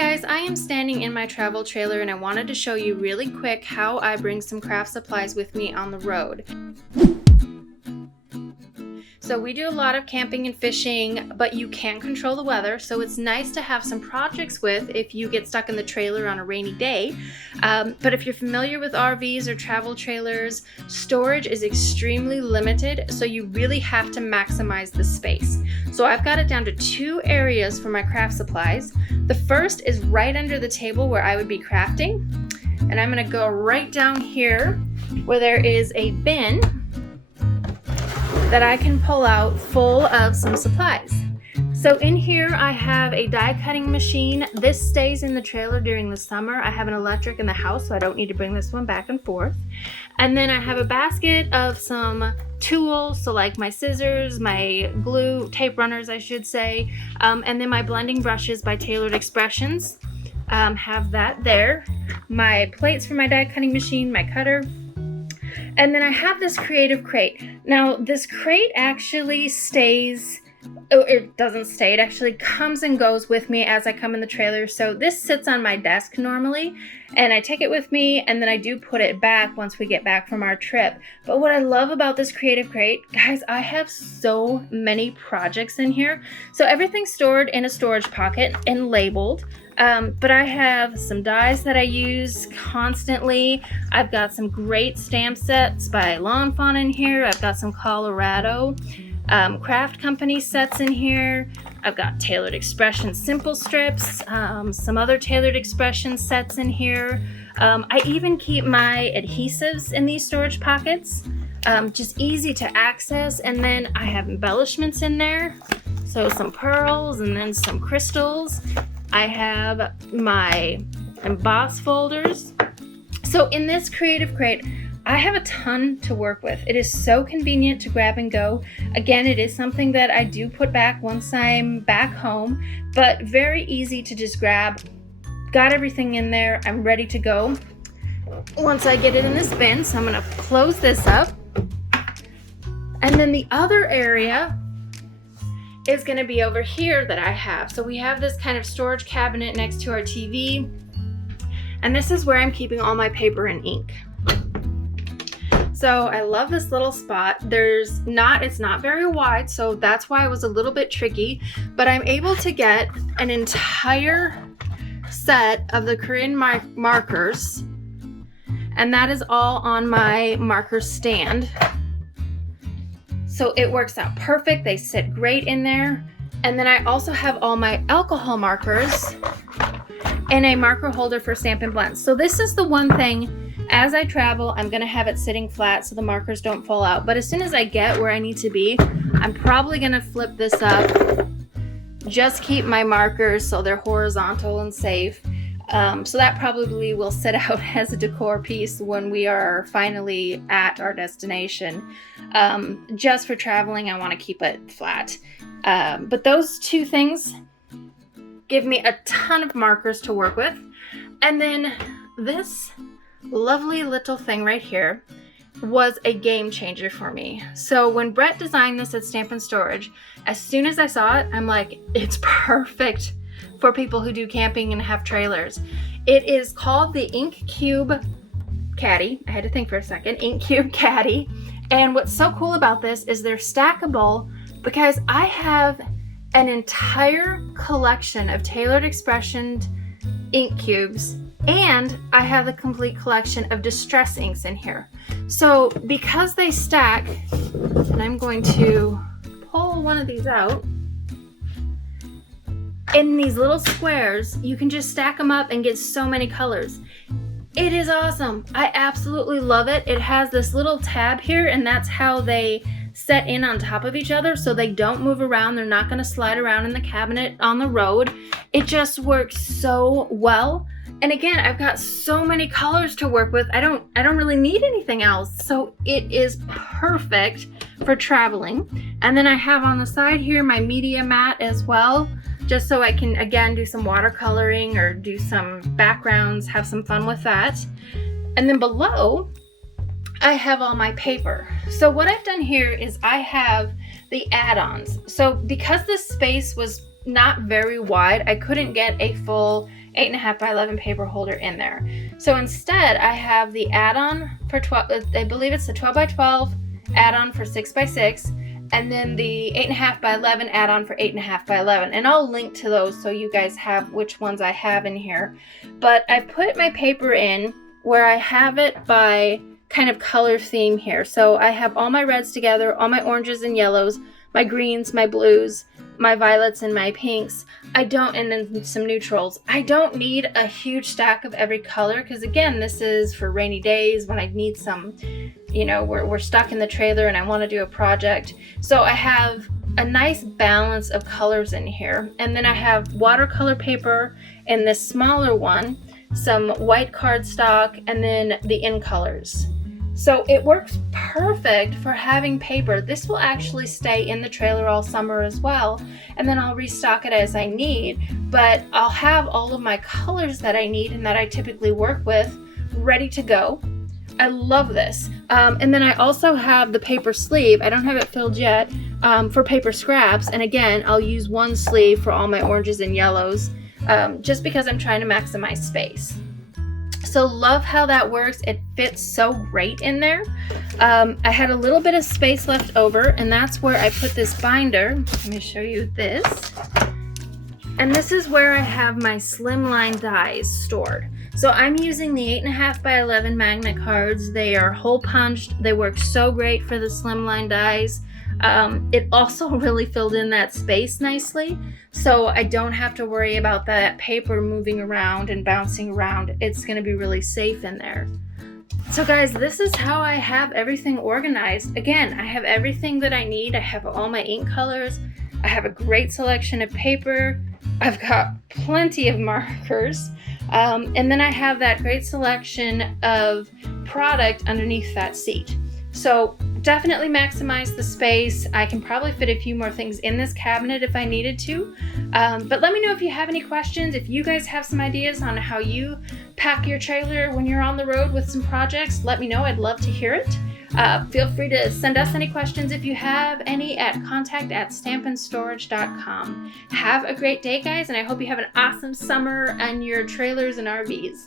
guys, I am standing in my travel trailer and I wanted to show you really quick how I bring some craft supplies with me on the road. So we do a lot of camping and fishing, but you can control the weather, so it's nice to have some projects with if you get stuck in the trailer on a rainy day. But if you're familiar with RVs or travel trailers, storage is extremely limited, so you really have to maximize the space. So I've got it down to 2 areas for my craft supplies. The first is right under the table where I would be crafting, and I'm going to go right down here where there is a bin that I can pull out full of some supplies. So in here I have a die cutting machine. This stays in the trailer during the summer. I have an electric in the house, so I don't need to bring this one back and forth. And then I have a basket of some tools, so like my scissors, my glue, tape runners I should say, and then my blending brushes by Tailored Expressions. Have that there. My plates for my die cutting machine, my cutter. And then I have this creative crate. Now this crate actually stays, it doesn't stay, it actually comes and goes with me as I come in the trailer. So this sits on my desk normally, and I take it with me, and then I do put it back once we get back from our trip. But what I love about this creative crate, guys, I have so many projects in here. So everything's stored in a storage pocket and labeled. But I have some dies that I use constantly. I've got some great stamp sets by Lawn Fawn in here. I've got some Colorado craft company sets in here. I've got Tailored Expression simple strips, some other Tailored Expression sets in here. I even keep my adhesives in these storage pockets, just easy to access. And then I have embellishments in there, so some pearls and then some crystals. I have my emboss folders. So in this creative crate, I have a ton to work with. It is so convenient to grab and go. Again, it is something that I do put back once I'm back home, but very easy to just grab. Got everything in there. I'm ready to go once I get it in this bin. So I'm gonna close this up. And then the other area is going to be over here that I have. So we have this kind of storage cabinet next to our TV, and this is where I'm keeping all my paper and ink. So I love this little spot. It's not very wide, so that's why it was a little bit tricky, but I'm able to get an entire set of the Korean markers, and that is all on my marker stand. So it works out perfect. They sit great in there. And then I also have all my alcohol markers and a marker holder for Stampin' Blends. So this is the one thing, as I travel, I'm gonna have it sitting flat so the markers don't fall out. But as soon as I get where I need to be, I'm probably gonna flip this up, just keep my markers so they're horizontal and safe. So that probably will sit out as a decor piece when we are finally at our destination. Just for traveling, I want to keep it flat. But those 2 things give me a ton of markers to work with. And then this lovely little thing right here was a game changer for me. So when Brett designed this at Stampin' Storage, as soon as I saw it, I'm like, it's perfect for people who do camping and have trailers. It is called the Ink Cube Caddy. I had to think for a second. Ink Cube Caddy. And what's so cool about this is they're stackable, because I have an entire collection of Tailored Expression ink cubes, and I have the complete collection of distress inks in here. So because they stack, and I'm going to pull one of these out, in these little squares, you can just stack them up and get so many colors. It is awesome. I absolutely love it. It has this little tab here, and that's how they set in on top of each other so they don't move around. They're not going to slide around in the cabinet on the road. It just works so well. And again, I've got so many colors to work with. I don't really need anything else. So it is perfect for traveling. And then I have on the side here my media mat as well, just so I can, again, do some watercoloring or do some backgrounds, have some fun with that. And then below, I have all my paper. So what I've done here is I have the add-ons. So because this space was not very wide. I couldn't get a full 8.5 by 11 paper holder in there. So instead, I have the add-on for 12, I believe it's the 12 by 12 add-on for 6 by 6, and then the 8.5 by 11 add-on for 8.5 by 11. And I'll link to those so you guys have which ones I have in here. But I put my paper in where I have it by kind of color theme here. So I have all my reds together, all my oranges and yellows, my greens, my blues, my violets, and my pinks. And then some neutrals. I don't need a huge stack of every color because, again, this is for rainy days when I need some, we're stuck in the trailer and I want to do a project. So I have a nice balance of colors in here. And then I have watercolor paper in this smaller one, some white cardstock, and then the in colors. So it works perfect for having paper. This will actually stay in the trailer all summer as well, and then I'll restock it as I need, but I'll have all of my colors that I need and that I typically work with ready to go. I love this. And then I also have the paper sleeve. I don't have it filled yet, for paper scraps, and again, I'll use one sleeve for all my oranges and yellows, just because I'm trying to maximize space. So love how that works. It fits so great in there. I had a little bit of space left over, and that's where I put this binder. Let me show you this. And this is where I have my slimline dies stored. So I'm using the 8.5 by 11 magnet cards. They are hole punched. They work so great for the slimline dies. It also really filled in that space nicely, so I don't have to worry about that paper moving around and bouncing around. It's going to be really safe in there. So guys, this is how I have everything organized. Again, I have everything that I need. I have all my ink colors. I have a great selection of paper. I've got plenty of markers. And then I have that great selection of product underneath that seat. So definitely maximize the space. I can probably fit a few more things in this cabinet if I needed to. But let me know if you have any questions. If you guys have some ideas on how you pack your trailer when you're on the road with some projects, let me know. I'd love to hear it. Feel free to send us any questions if you have any at contact@stampandstorage.com. Have a great day, guys, and I hope you have an awesome summer on your trailers and RVs.